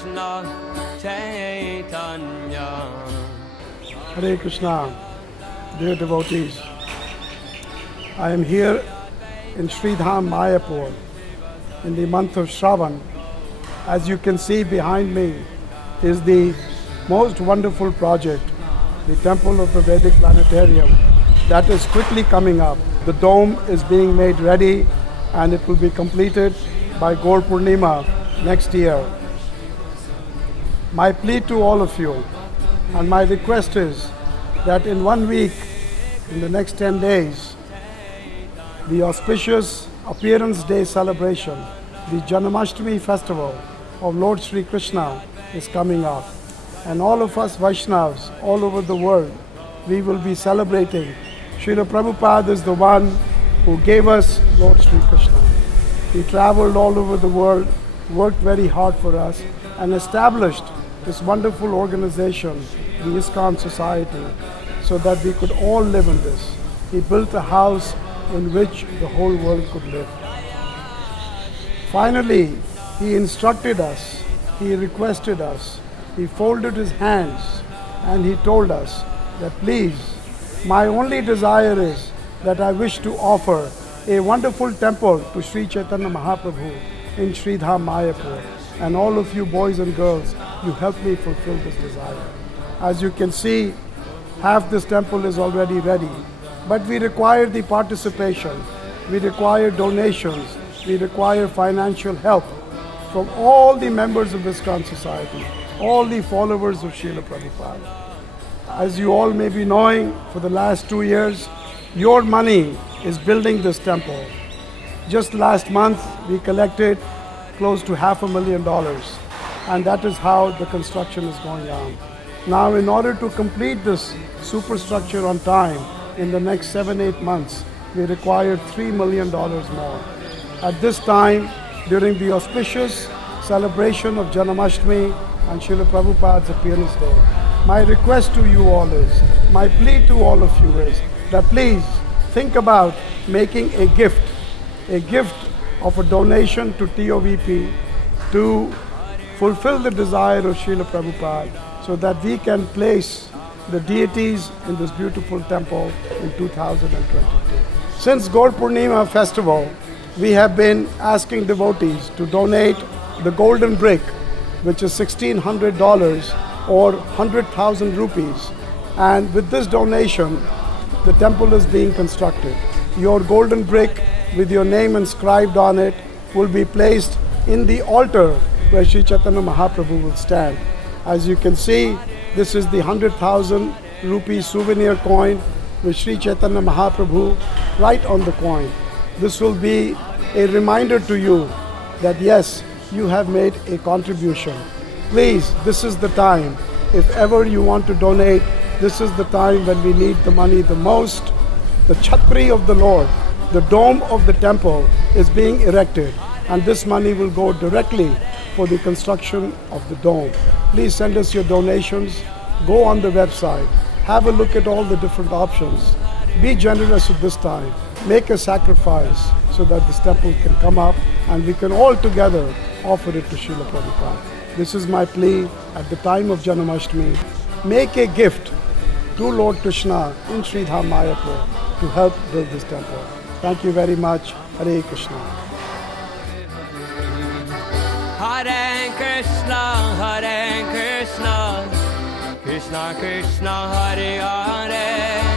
Krishna Chaitanya. Hare Krishna, dear devotees. I am here in Sridham, Mayapur in the month of Shravan. As you can see behind me is the most wonderful project, the Temple of the Vedic Planetarium, that is quickly coming up. The dome is being made ready and it will be completed by Gaur Purnima next year. My plea to all of you and my request is that in 1 week, in the next 10 days, the auspicious Appearance Day celebration, the Janmashtami festival of Lord Sri Krishna is coming up. And all of us Vaishnavas all over the world, we will be celebrating. Srila Prabhupada is the one who gave us Lord Sri Krishna. He traveled all over the world, worked very hard for us, and established this wonderful organization, the ISKCON Society, so that we could all live in this. He built a house in which the whole world could live. Finally, he instructed us, he requested us, he folded his hands and he told us that please, my only desire is that I wish to offer a wonderful temple to Sri Chaitanya Mahaprabhu in Sridham, Mayapur. And all of you boys and girls, you help me fulfill this desire. As you can see, half this temple is already ready. But we require the participation, we require donations, we require financial help from all the members of ISKCON Society, all the followers of Srila Prabhupada. As you all may be knowing, for the last 2 years, your money is building this temple. Just last month, we collected close to $500,000, and that is how the construction is going on. Now, in order to complete this superstructure on time, in the next 7-8 months, we require $3 million more. At this time, during the auspicious celebration of Janmashtami and Srila Prabhupada's Appearance Day, my request to you all is, my plea to all of you is, that please think about making a gift of a donation to TOVP to fulfill the desire of Srila Prabhupada, so that we can place the deities in this beautiful temple in 2022. Since Gaur Purnima festival, we have been asking devotees to donate the golden brick, which is $1,600 or 100,000 rupees. And with this donation, the temple is being constructed. Your golden brick with your name inscribed on it will be placed in the altar where Sri Chaitanya Mahaprabhu will stand. As you can see, this is the 100,000 rupee souvenir coin with Sri Chaitanya Mahaprabhu right on the coin. This will be a reminder to you that yes, you have made a contribution. Please, this is the time. If ever you want to donate, this is the time when we need the money the most. The Chhatri of the Lord, the dome of the temple is being erected, and this money will go directly for the construction of the dome. Please send us your donations. Go on the website. Have a look at all the different options. Be generous at this time. Make a sacrifice so that this temple can come up and we can all together offer it to Srila Prabhupada. This is my plea at the time of Janmashtami. Make a gift to Lord Krishna in Sridham, Mayapur to help build this temple. Thank you very much. Hare Krishna. Hare Krishna, Krishna Krishna, Hare Hare.